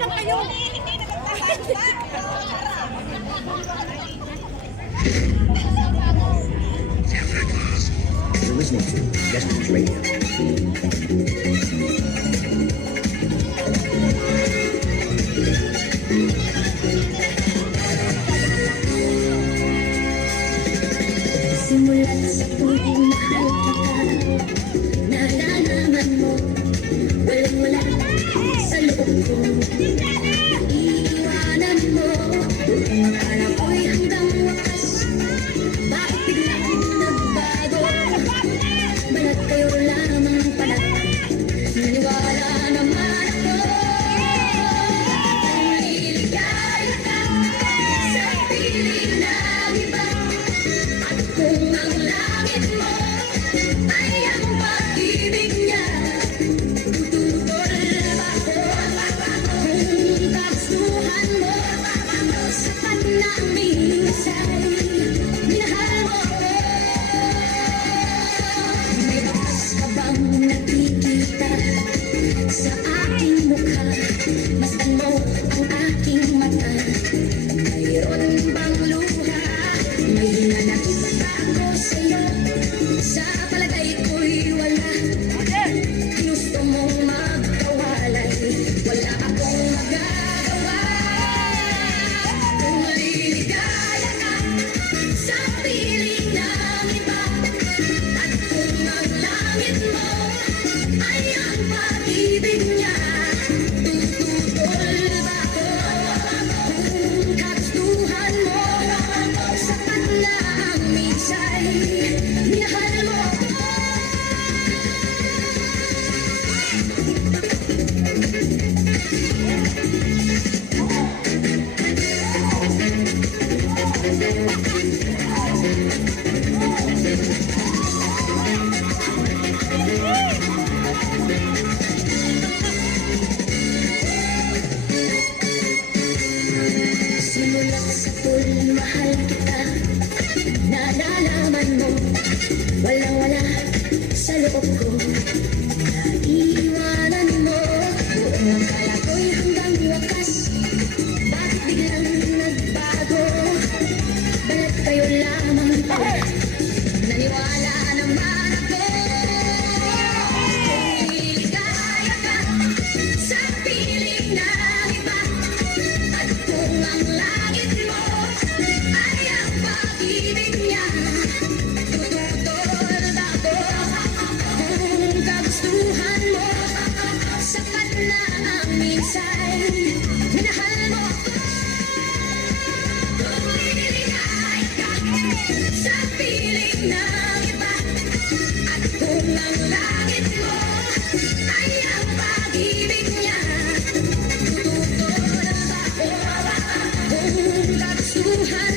lang kayo. You're listening to Destiny's Radio. Simulat sa tuwing mahal kita, nalalaman mo, walang-wala sa loob ko. Iiwanan mo, akala ko'y hanggang wakas, bakit biglang nagbago? Balat kayo lamang pala, naniwala naman ako. Kung liligaya ka sa piling ng iba, at kung ang langit mo ay ang pag-ibig niya, tututol ba ako? Kung kagustuhan mo, sapat na ang minsay, minahal mo ako. May bakas ka bang nakikita sa aking mukha? Masdan mo ang aking mata, mayroon bang luha? May hinanakit ba ako sa'yo? Sa palagay ko'y wala. Gusto mong magkawalay, wala akong magagawa. Kung liligaya ka sa piling ng iba, at kung ang langit mo ay ang pag-ibig niya, tututol ba ako? Kung kagustuhan mo, sapat na ang minsay, minahal mo ako. Simulat sa tuloy mahal kita, nalalaman mo, walang-wala sa loob ko. Naiiwanan mo, buong akala ko'y hanggang wakas, bakit biglang nagbago? Balat kayo lamang pala, naniwala naman ako. Kung liligaya ka sa piling ng iba, at kung ang langit mo ay ang pag-ibig niya, tututol ba ako? Kung kagustuhan mo, sapat na ang minsay, minahal mo ako. Kung liligaya ka sa piling ng iba, at kung ang langit mo ay ang pag-ibig niya, tututol ba ako? Kung kagustuhan